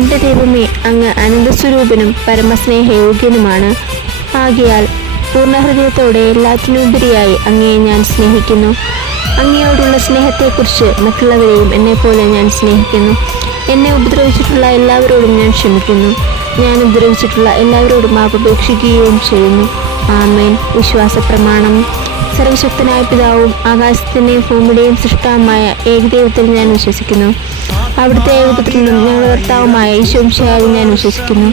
എന്റെ ദൈവമേ, അങ്ങ് അനന്തസ്വരൂപനും പരമസ്നേഹയോഗ്യനുമാണ്. ആകയാൽ പൂർണ്ണഹൃദയത്തോടെ എല്ലാറ്റിനുപരിയായി അങ്ങയെ ഞാൻ സ്നേഹിക്കുന്നു. അങ്ങയോടുള്ള സ്നേഹത്തെക്കുറിച്ച് മറ്റുള്ളവരെയും എന്നെപ്പോലെ ഞാൻ സ്നേഹിക്കുന്നു. എന്നെ ഉപദ്രവിച്ചിട്ടുള്ള എല്ലാവരോടും ഞാൻ ക്ഷമിക്കുന്നു. ഞാൻ ഉപദ്രവിച്ചിട്ടുള്ള എല്ലാവരോടും മാപ്പപേക്ഷിക്കുകയും ചെയ്യുന്നു. ആമേൻ. വിശ്വാസ പ്രമാണം. സർവശക്തനായ പിതാവും ആകാശത്തിന്റെയും ഭൂമിയുടെയും സൃഷ്ടാവുമായ ഏകദൈവത്തിൽ ഞാൻ വിശ്വസിക്കുന്നു. അവിടുത്തെ ഏകപുത്രനും ഞങ്ങളുടെ കർത്താവുമായ ഈശോ മിശിഹായിൽ ഞാൻ വിശ്വസിക്കുന്നു.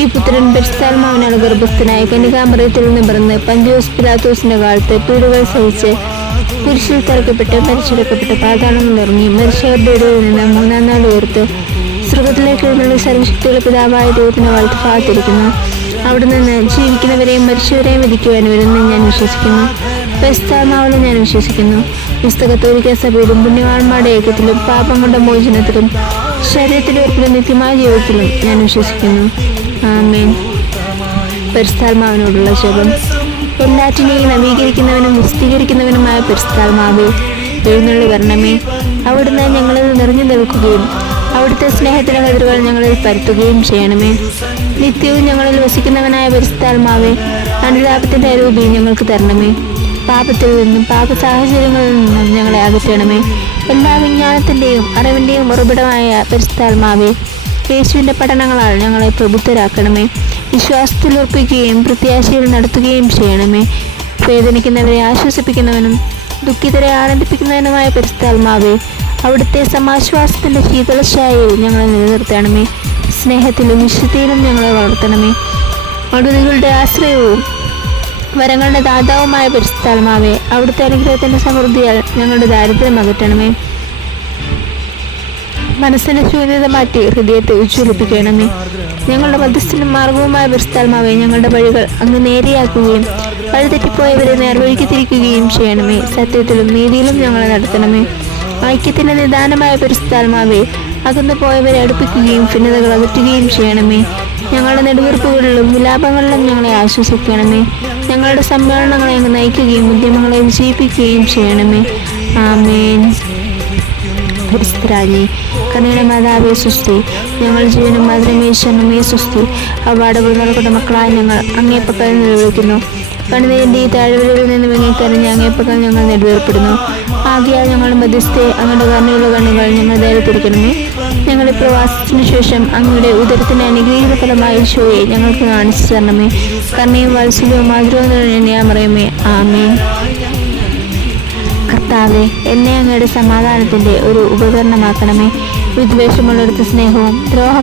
ഈ പുത്രൻ പരിശുദ്ധാത്മാവിനാൽ ഗർഭസ്ഥനായ കന്യകാമറിയത്തിൽ നിന്ന് പിറന്ന് പന്തിയോസ് പിലാത്തോസിന്റെ കാലത്ത് പീഡകൾ സഹിച്ച് കുരിശിൽ തറക്കപ്പെട്ട് മരിച്ചെടുക്കപ്പെട്ട് പാതാളങ്ങളിൽ ഇറങ്ങി മരിച്ചവരുടെ ഇടയിൽ നിന്ന് മൂന്നാം നാൾ ഉയർത്ത് സ്വർഗ്ഗത്തിലേക്ക് എഴുന്നള്ളി സർവശക്തിയുള്ള പിതാവായ ദൈവത്തിന്റെ വലത്തുഭാഗത്തിരിക്കുന്നു. അവിടെ നിന്ന് ജീവിക്കുന്നവരെയും മരിച്ചവരെയും വിധിക്കുവാൻ വരുമെന്ന് ഞാൻ വിശ്വസിക്കുന്നു. പരിശുദ്ധാത്മാവിലും ഞാൻ വിശ്വസിക്കുന്നു. വിശുദ്ധ കത്തോലിക്ക സഭയിലും പുണ്യവാന്മാരുടെ ഏകത്തിലും പാപങ്ങളുടെ മോചനത്തിലും ശരീരത്തിന്റെ ഉറപ്പിലും നിത്യമായ ജീവിതത്തിലും ഞാൻ വിശ്വസിക്കുന്നു. ആമേൻ. പരിശുദ്ധാത്മാവിനോടുള്ള ജപം. എല്ലാറ്റിനെയും നവീകരിക്കുന്നവനും വിശദീകരിക്കുന്നവനുമായ പരിശുദ്ധാത്മാവേ, എഴുന്നള്ളി വരണമേ. അവിടുന്ന് ഞങ്ങളിൽ നിറഞ്ഞു നിൽക്കുകയും അവിടുത്തെ സ്നേഹത്തിന്റെ കതിരുകൾ ഞങ്ങളിൽ പരത്തുകയും ചെയ്യണമേ. നിത്യവും ഞങ്ങളിൽ വസിക്കുന്നവനായ പരിശുദ്ധാത്മാവേ, അനുതാപത്തിന്റെ അരൂപി ഞങ്ങൾക്ക് തരണമേ. പാപത്തിൽ നിന്നും പാപ സാഹചര്യങ്ങളിൽ നിന്നും ഞങ്ങളെ അകറ്റണമേ. എല്ലാ വിജ്ഞാനത്തിന്റെയും അറിവിന്റെയും ഉറവിടമായ പരിശുദ്ധാത്മാവേ, യേശുവിന്റെ പഠനങ്ങളാൽ ഞങ്ങളെ പ്രബുദ്ധരാക്കണമേ. വിശ്വാസത്തിൽ ഉറപ്പിക്കുകയും പ്രത്യാശയിൽ നടത്തുകയും ചെയ്യണമേ. വേദനിക്കുന്നവരെ ആശ്വസിപ്പിക്കുന്നവനും ദുഃഖിതരെ ആനന്ദിപ്പിക്കുന്നവനുമായ പരിശുദ്ധാത്മാവേ, അവിടുത്തെ സമാശ്വാസത്തിന്റെ ശീതളശായയിൽ ഞങ്ങളെ നിലനിർത്തണമേ. സ്നേഹത്തിലും വിശുദ്ധിയിലും ഞങ്ങളെ വളർത്തണമേ. അവിടുത്തെ ആശ്രയവും വരങ്ങളുടെ ദാതാവുമായ പരിശുദ്ധാത്മാവേ, അവിടുത്തെ അനുഗ്രഹത്തിന്റെ സമൃദ്ധിയാൽ ഞങ്ങളുടെ ദാരിദ്ര്യം അകറ്റണമേ. മനസ്സിന്റെ ശൂന്യത മാറ്റി ഹൃദയത്തെ ഉജ്ജ്വലിപ്പിക്കണമേ. ഞങ്ങളുടെ മധ്യസ്ഥനും മാർഗവുമായ പരിശുദ്ധാത്മാവേ, ഞങ്ങളുടെ വഴികൾ അങ്ങ് നേരെയാക്കുകയും വഴിതെറ്റിപ്പോയവരെ നേർവഴിക്ക് തിരിക്കുകയും ചെയ്യണമേ. സത്യത്തിലും നീതിയിലും ഞങ്ങളെ നടത്തണമേ. ഐക്യത്തിന്റെ നിദാനമായ പരിശുദ്ധാത്മാവേ, അകന്നു പോയവരെ അടുപ്പിക്കുകയും ഭിന്നതകൾ അകറ്റുകയും ചെയ്യണമേ. ഞങ്ങളുടെ നെടുവീർപ്പുകളിലും വിലാപങ്ങളിലും ഞങ്ങളെ ആശ്വസിക്കണമേ. ഞങ്ങളുടെ സമ്മേളനങ്ങളെ അങ്ങ് നയിക്കുകയും ഉദ്യമങ്ങളെ വിജയിപ്പിക്കുകയും ചെയ്യണമേ. ആമേൻ. പരിശുദ്ധരാജേ, കരുണയുടെ മാതാവേ സുസ്തി. ഞങ്ങൾ ജീവനും മാതൃമേശ്വരനുമേ സുസ്തി. അവാർഡുകൾ നൽകുന്ന മക്കളായ ഞങ്ങൾ അങ്ങേപ്പക്കൽ നിലവിളിക്കുന്നു. കണ്ണുനീരിന്റെ ഈ താഴ്വരയിൽ നിന്ന് വിങ്ങിക്കറിഞ്ഞ് അങ്ങേപ്പക്കൽ ഞങ്ങൾ നെടുവേർപ്പെടുന്നു. ആകയാൽ ഞങ്ങളുടെ മധ്യസ്ഥയെ അങ്ങയുടെ കരുണയുള്ള കണ്ണുകൾ ഞങ്ങൾ ധൈര്യത്തിരിക്കണമേ. ഞങ്ങളുടെ പ്രവാസത്തിനു ശേഷം അങ്ങയുടെ ഉദരത്തിന്റെ അനുഗ്രഹീത ഫലമായ ഈശോയെ ഞങ്ങൾക്ക് കാണിച്ചു തരണമേ. കരുണയും വാത്സല്യവും മാതൃകയും ഞാൻ പറയുമേ. ആമേൻ. കർത്താവേ, എന്നെ അങ്ങയുടെ സമാധാനത്തിന്റെ ഒരു ഉപകരണമാക്കണമേ. വിദ്വേഷമുള്ളടത്ത് സ്നേഹവും ദ്രോഹം